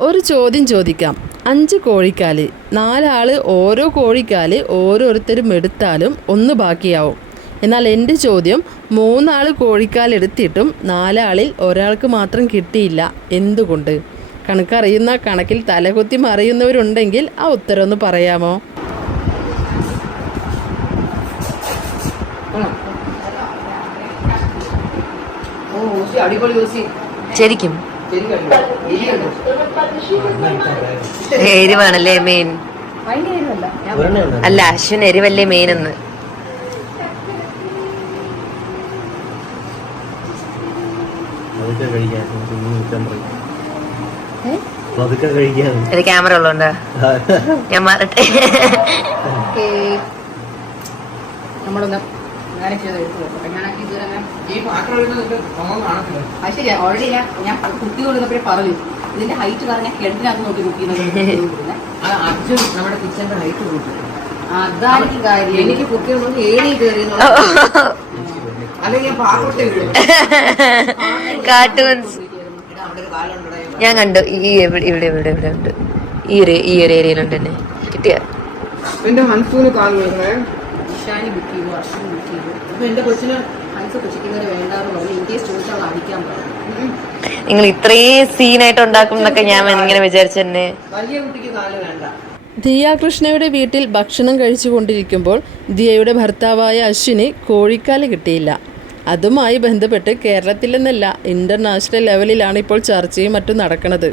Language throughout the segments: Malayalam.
ഒരു ചോദ്യം ചോദിക്കാം. അഞ്ച് കോഴിക്കാൽ. നാലാൾ ഓരോ കോഴിക്കാൽ ഓരോരുത്തരും എടുത്താലും ഒന്ന് ബാക്കിയാവും. എന്നാൽ എന്റെ ചോദ്യം മൂന്നാൾ കോഴിക്കാൽ എടുത്തിട്ടും നാലാളിൽ ഒരാൾക്ക് മാത്രം കിട്ടിയില്ല. എന്തുകൊണ്ട്? കണക്കറിയുന്ന കണക്കിൽ തലകുത്തി മറിയുന്നവരുണ്ടെങ്കിൽ ആ ഉത്തരം ഒന്ന് പറയാമോ ശരിക്കും. എരിവാണല്ലേ മെയിൻ. അല്ല അശ്വിൻ എരിവല്ലേ മെയിൻ എന്ന്? ഇത് ക്യാമറ ഉള്ളോണ്ട ഞാൻ മാറട്ടെ. ഓക്കേ. നമ്മളൊന്ന് മാനേജ് ചെയ്ത് എടുത്തു വെക്കട്ടെ. ഞാൻ ഇതുവരെ അത് ശരിയാ. ഓൾറെഡി ഞാൻ ഞാൻ കുത്തി കൊടുത്തപ്പോഴേ പറഞ്ഞു ഇതിന്റെ ഹൈറ്റ് പറഞ്ഞ കിണറ്റിനകത്ത് നോക്കി കുത്തി അത് അർജുൻ നമ്മുടെ കിച്ചന്റെ ഹൈറ്റ് കൂട്ടി അതായിരിക്കും കാര്യം. എനിക്ക് കൊണ്ട് ഏണി കയറി അല്ലെങ്കിൽ കാർട്ടൂൺസ് ഞാൻ കണ്ടു. ഈ ഇവിടെ ഇവിടെ ഇവിടെ ഇവിടെ ഉണ്ട്. ഈ ഒരു ഈ ഒരു ഏരിയയിലുണ്ട് തന്നെ കിട്ടിയ? എന്റെ മനസ്സൂന് കാൽ ഇഷാനി ബുക്ക് ചെയ്തു അർഷൻ ബുക്ക് ചെയ്തു. അപ്പൊ എന്റെ കൊച്ചിന് ഹൈസ് കൊച്ചിക്കുന്നവർ വേണ്ടാന്ന് പറഞ്ഞു കേസ് ചോദിച്ചാൽ അടിക്കാൻ പറഞ്ഞു നിങ്ങൾ ഇത്രയും സീനായിട്ട് ഉണ്ടാക്കും എന്നൊക്കെ ഞാൻ ഇങ്ങനെ വിചാരിച്ചു തന്നെ. വലിയ കുട്ടിക്ക് കാൽ വേണ്ട. ദിയ കൃഷ്ണയുടെ വീട്ടിൽ ഭക്ഷണം കഴിച്ചുകൊണ്ടിരിക്കുമ്പോൾ ദിയയുടെ ഭർത്താവായ അശ്വിന് കോഴിക്കാൽ കിട്ടിയില്ല. അതുമായി ബന്ധപ്പെട്ട് കേരളത്തിൽ നിന്നല്ല ഇന്റർനാഷണൽ ലെവലിലാണ് ഇപ്പോൾ ചർച്ചയും മറ്റും നടക്കുന്നത്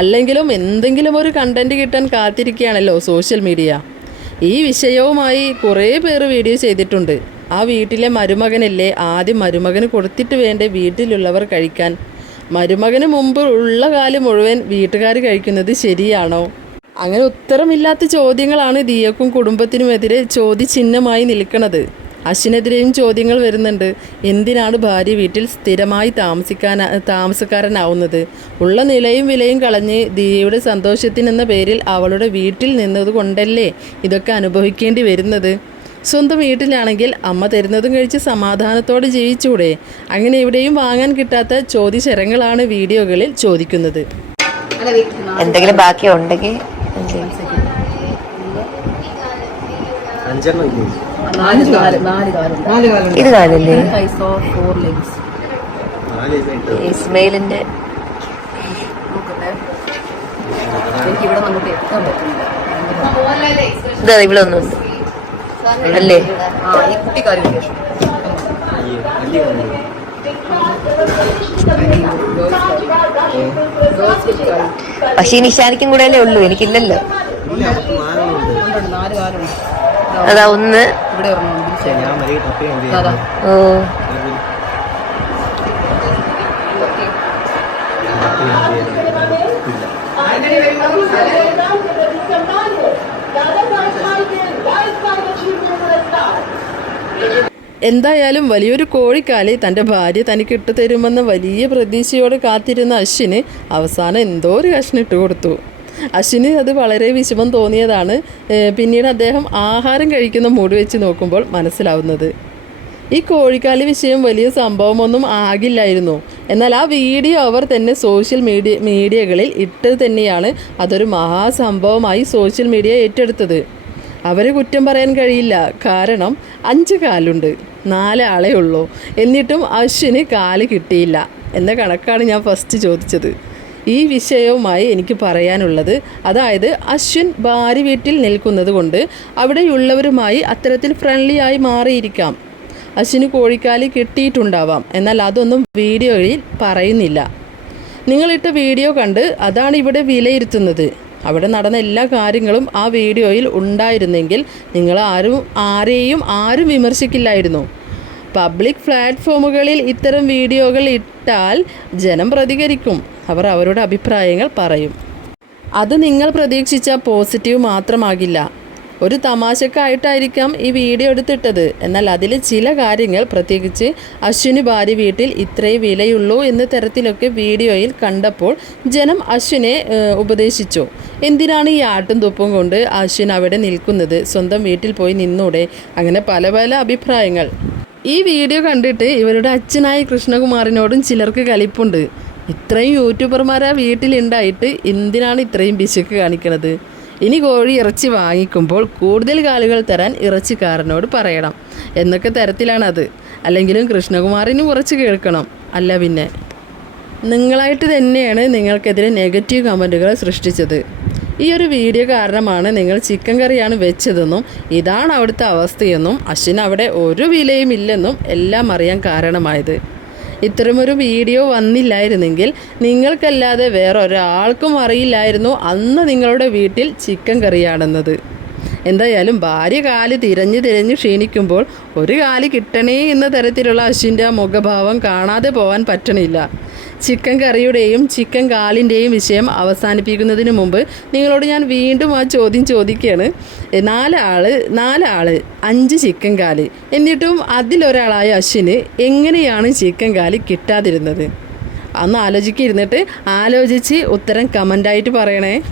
അല്ലെങ്കിലും എന്തെങ്കിലും ഒരു കണ്ടന്റ് കിട്ടാൻ കാത്തിരിക്കുകയാണല്ലോ സോഷ്യൽ മീഡിയ ഈ വിഷയവുമായി കുറേ പേർ വീഡിയോ ചെയ്തിട്ടുണ്ട്. ആ വീട്ടിലെ മരുമകനല്ലേ ആദ്യം മരുമകന് കൊടുത്തിട്ട് വേണ്ടേ വീട്ടിലുള്ളവർ കഴിക്കാൻ? മരുമകന് മുമ്പ് ഉള്ള കാലം മുഴുവൻ വീട്ടുകാർ കഴിക്കുന്നത് ശരിയാണോ? അങ്ങനെ ഉത്തരമില്ലാത്ത ചോദ്യങ്ങളാണ് ദിയക്കും കുടുംബത്തിനുമെതിരെ ചോദ്യചിഹ്നമായി നിൽക്കുന്നത് അശ്വിനെതിരെയും ചോദ്യങ്ങൾ വരുന്നുണ്ട്. എന്തിനാണ് ഭാര്യ വീട്ടിൽ സ്ഥിരമായി താമസിക്കാൻ താമസക്കാരനാവുന്നത്? ഉള്ള നിലയും വിലയും കളഞ്ഞ് ദിയയുടെ സന്തോഷത്തിനെന്ന പേരിൽ അവളുടെ വീട്ടിൽ നിന്നതുകൊണ്ടല്ലേ ഇതൊക്കെ അനുഭവിക്കേണ്ടി വരുന്നത്? സ്വന്തം വീട്ടിലാണെങ്കിൽ അമ്മ തരുന്നതും കഴിച്ച് സമാധാനത്തോടെ ജീവിച്ചൂടെ? അങ്ങനെ എവിടെയും വാങ്ങാൻ കിട്ടാത്ത ചോദ്യശരങ്ങളാണ് വീഡിയോകളിൽ ചോദിക്കുന്നത്. എന്തെങ്കിലും ബാക്കി ഉണ്ടെങ്കിൽ അഞ്ചെണ്ണം ഇല്ലേ നാല് നാല് നാല് കാലുണ്ട് ഇത് കാലല്ലേ ഇസ്മയിലിന്റെ ഇതാ ഇവിടെ ഒന്നുണ്ട് അല്ലേ പക്ഷെ നിഷാനിക്കും കൂടെ അല്ലേ ഉള്ളൂ എനിക്കില്ലല്ലോ അതാ ഒന്ന്. ഓ. എന്തായാലും വലിയൊരു കോഴിക്കാലി തന്റെ ഭാര്യ തനിക്ക് ഇട്ടു തരുമെന്ന വലിയ പ്രതീക്ഷയോടെ കാത്തിരുന്ന അശ്വിന് അവസാനം എന്തോ ഒരു കഷ്ണം ഇട്ട് കൊടുത്തു അശ്വിന് അത് വളരെ വിഷമം തോന്നിയതാണ്. പിന്നീട് അദ്ദേഹം ആഹാരം കഴിക്കുന്ന മൂടി വെച്ച് നോക്കുമ്പോൾ മനസ്സിലാവുന്നത്. ഈ കോഴിക്കാലി വിഷയം വലിയ സംഭവമൊന്നും ആകില്ലായിരുന്നു. എന്നാൽ ആ വീഡിയോ അവർ തന്നെ സോഷ്യൽ മീഡിയ മീഡിയകളിൽ ഇട്ട് തന്നെയാണ് അതൊരു മഹാസംഭവമായി സോഷ്യൽ മീഡിയ ഏറ്റെടുത്തത്. അവരെ കുറ്റം പറയാൻ കഴിയില്ല. കാരണം അഞ്ച് കാലുണ്ട്. നാല് ആളേ ഉള്ളൂ. എന്നിട്ടും അശ്വിന് കാൽ കിട്ടിയില്ല. എന്ന കണക്കാണ് ഞാൻ ഫസ്റ്റ് ചോദിച്ചത്. ഈ വിഷയവുമായി എനിക്ക് പറയാനുള്ളത്. അതായത് അശ്വിൻ ഭാര്യ വീട്ടിൽ നിൽക്കുന്നത് കൊണ്ട് അവിടെയുള്ളവരുമായി അത്തരത്തിൽ ഫ്രണ്ട്ലി ആയി മാറിയിരിക്കാം. അശ്വിന് കോഴിക്കാലി കിട്ടിയിട്ടുണ്ടാവാം. എന്നാൽ അതൊന്നും വീഡിയോയിൽ പറയുന്നില്ല. നിങ്ങളിട്ട വീഡിയോ കണ്ട് അതാണ് ഇവിടെ വിലയിരുത്തുന്നത്. അവിടെ നടന്ന എല്ലാ കാര്യങ്ങളും ആ വീഡിയോയിൽ ഉണ്ടായിരുന്നെങ്കിൽ നിങ്ങൾ ആരും ആരെയും ആരും വിമർശിക്കില്ലായിരുന്നു. പബ്ലിക് പ്ലാറ്റ്ഫോമുകളിൽ ഇത്തരം വീഡിയോകൾ ഇട്ടാൽ ജനം പ്രതികരിക്കും. അവർ അവരുടെ അഭിപ്രായങ്ങൾ പറയും. അത് നിങ്ങൾ പ്രതീക്ഷിച്ച പോസിറ്റീവ് മാത്രമാകില്ല. ഒരു തമാശക്കായിട്ടായിരിക്കാം ഈ വീഡിയോ എടുത്തിട്ടത്. എന്നാൽ അതിൽ ചില കാര്യങ്ങൾ പ്രത്യേകിച്ച് അശ്വിന് ഭാര്യ വീട്ടിൽ ഇത്രേ വിലയുള്ളൂ എന്ന തരത്തിലൊക്കെ വീഡിയോയിൽ കണ്ടപ്പോൾ ജനം അശ്വിനെ ഉപദേശിച്ചു. എന്തിനാണ് ഈ ആട്ടും തുപ്പും കൊണ്ട് അശ്വിൻ അവിടെ നിൽക്കുന്നത്? സ്വന്തം വീട്ടിൽ പോയി നിന്നൂടെ? അങ്ങനെ പല പല അഭിപ്രായങ്ങൾ. ഈ വീഡിയോ കണ്ടിട്ട് ഇവരുടെ അച്ഛനായ കൃഷ്ണകുമാറിനോടും ചിലർക്ക് കലിപ്പുണ്ട്. ഇത്രയും യൂട്യൂബർമാരെ വീട്ടിലുണ്ടായിട്ട് എന്തിനാണ് ഇത്രയും പിശുക്ക് കാണിക്കുന്നത് ഇനി കോഴി ഇറച്ചി വാങ്ങിക്കുമ്പോൾ കൂടുതൽ കാലുകൾ തരാൻ ഇറച്ചിക്കാരനോട് പറയണം. എന്നൊക്കെ തരത്തിലാണത്. അല്ലെങ്കിലും കൃഷ്ണകുമാറിന് കുറച്ച് കേൾക്കണം. അല്ല പിന്നെ നിങ്ങളായിട്ട് തന്നെയാണ് നിങ്ങൾക്കെതിരെ നെഗറ്റീവ് കമന്റുകൾ സൃഷ്ടിച്ചത്. ഈ ഒരു വീഡിയോ കാരണമാണ് നിങ്ങൾ ചിക്കൻ കറിയാണ് വെച്ചതെന്നും ഇതാണ് അവിടുത്തെ അവസ്ഥയെന്നും അശ്വിന് അവിടെ ഒരു വിലയും ഇല്ലെന്നും എല്ലാം അറിയാൻ കാരണമായത്. ഇത്തരമൊരു വീഡിയോ വന്നില്ലായിരുന്നെങ്കിൽ നിങ്ങൾക്കല്ലാതെ വേറെ ഒരാൾക്കും അറിയില്ലായിരുന്നു അന്ന് നിങ്ങളുടെ വീട്ടിൽ ചിക്കൻ കറിയാണെന്നത്. എന്തായാലും ഭാര്യ കാൽ തിരഞ്ഞു തിരഞ്ഞ് ക്ഷീണിക്കുമ്പോൾ ഒരു കാലി കിട്ടണേ എന്ന തരത്തിലുള്ള അശ്വിന്റെ മുഖഭാവം കാണാതെ പോകാൻ പറ്റണില്ല. ചിക്കൻ കറിയുടെയും ചിക്കൻ കാലിന്റെയും വിഷയം അവസാനിപ്പിക്കുന്നതിന് മുമ്പ് നിങ്ങളോട് ഞാൻ വീണ്ടും ആ ചോദ്യം ചോദിക്കുകയാണ്. നാലാൾ നാലാൾ അഞ്ച് ചിക്കൻ കാൽ. എന്നിട്ടും അതിലൊരാളായ അശ്വിന് എങ്ങനെയാണ് ചിക്കൻ കാലി കിട്ടാതിരുന്നത്? അന്ന് ആലോചിക്കിരുന്നിട്ട് ആലോചിച്ച് ഉത്തരം കമന്റായിട്ട് പറയണേ.